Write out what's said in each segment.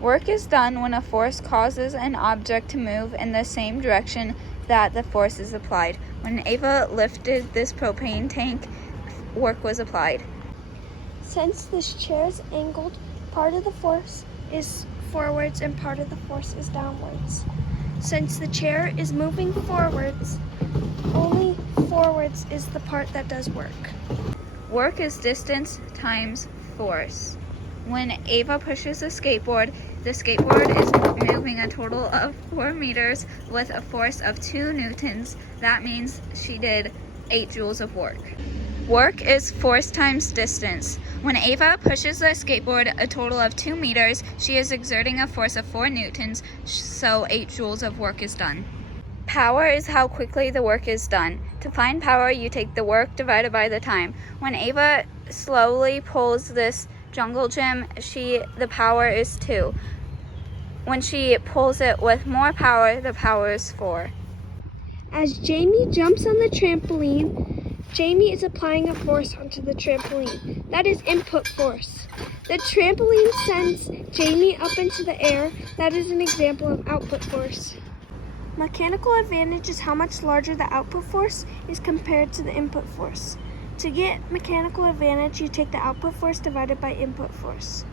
Work is done when a force causes an object to move in the same direction that the force is applied. When Ava lifted this propane tank, work was applied. Since this chair is angled, part of the force is forwards and part of the force is downwards. Since the chair is moving forwards, only forwards is the part that does work. Work is distance times force. When Ava pushes the skateboard is moving a total of 4 meters with a force of 2 newtons. That means she did 8 joules of work. Work is force times distance. When Ava pushes the skateboard a total of 2 meters, she is exerting a force of 4 newtons, so 8 joules of work is done. Power is how quickly the work is done. To find power, you take the work divided by the time. When Ava slowly pulls this jungle gym, the power is 2. When she pulls it with more power, the power is 4. As Jamie jumps on the trampoline, Jamie is applying a force onto the trampoline. That is input force. The trampoline sends Jamie up into the air. That is an example of output force. Mechanical advantage is how much larger the output force is compared to the input force. To get mechanical advantage, you take the output force divided by input force.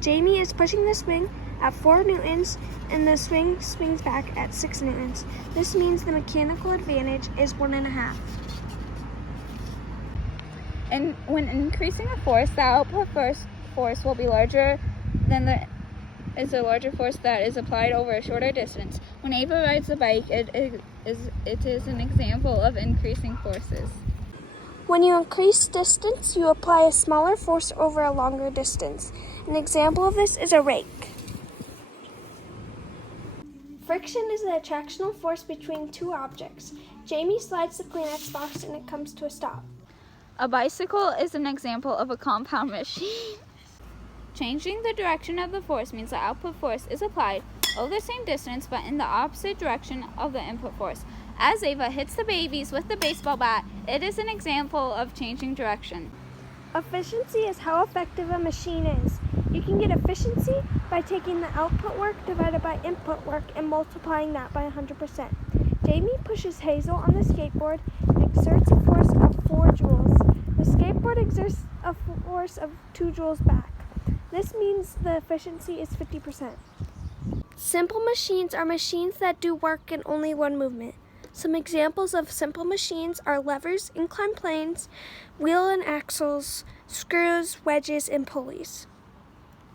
Jamie is pushing the swing at 4 newtons and the swing swings back at 6 newtons. This means the mechanical advantage is 1.5. And when increasing a force, the output force will be larger than a larger force that is applied over a shorter distance. When Ava rides the bike, it is an example of increasing forces. When you increase distance, you apply a smaller force over a longer distance. An example of this is a rake. Friction is the attractional force between 2 objects. Jamie slides the Kleenex box and it comes to a stop. A bicycle is an example of a compound machine. Changing the direction of the force means the output force is applied over the same distance but in the opposite direction of the input force. As Ava hits the babies with the baseball bat, it is an example of changing direction. Efficiency is how effective a machine is. You can get efficiency by taking the output work divided by input work and multiplying that by 100%. Jamie pushes Hazel on the skateboard and exerts a force of 4 joules. The skateboard exerts a force of 2 joules back. This means the efficiency is 50%. Simple machines are machines that do work in only one movement. Some examples of simple machines are levers, inclined planes, wheel and axles, screws, wedges, and pulleys.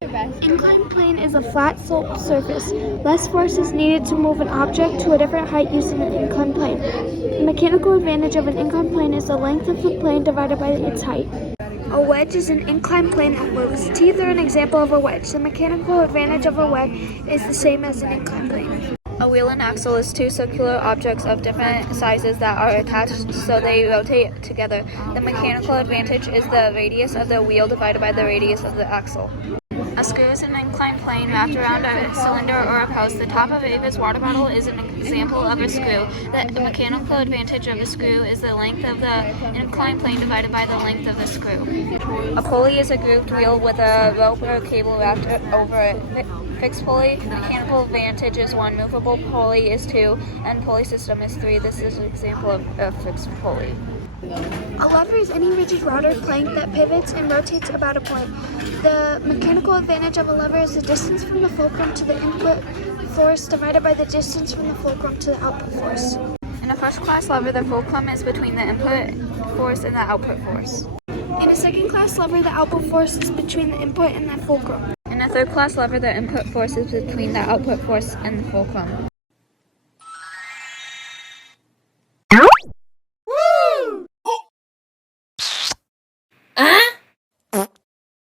Inclined plane is a flat slope surface. Less force is needed to move an object to a different height using an inclined plane. The mechanical advantage of an inclined plane is the length of the plane divided by its height. A wedge is an inclined plane that moves. Teeth are an example of a wedge. The mechanical advantage of a wedge is the same as an inclined plane. A wheel and axle is 2 circular objects of different sizes that are attached so they rotate together. The mechanical advantage is the radius of the wheel divided by the radius of the axle. A screw is an inclined plane wrapped around a cylinder or a post. The top of Ava's water bottle is an example of a screw. The mechanical advantage of a screw is the length of the inclined plane divided by the length of the screw. A pulley is a grooved wheel with a rope or cable wrapped over it. Fixed pulley, the mechanical advantage is 1, movable pulley is 2, and pulley system is 3. This is an example of a fixed pulley. A lever is any rigid rod or plank that pivots and rotates about a point. The mechanical advantage of a lever is the distance from the fulcrum to the input force divided by the distance from the fulcrum to the output force. In a first-class lever, the fulcrum is between the input force and the output force. In a second-class lever, the output force is between the input and the fulcrum. In a third-class lever, the input force is between the output force and the fulcrum.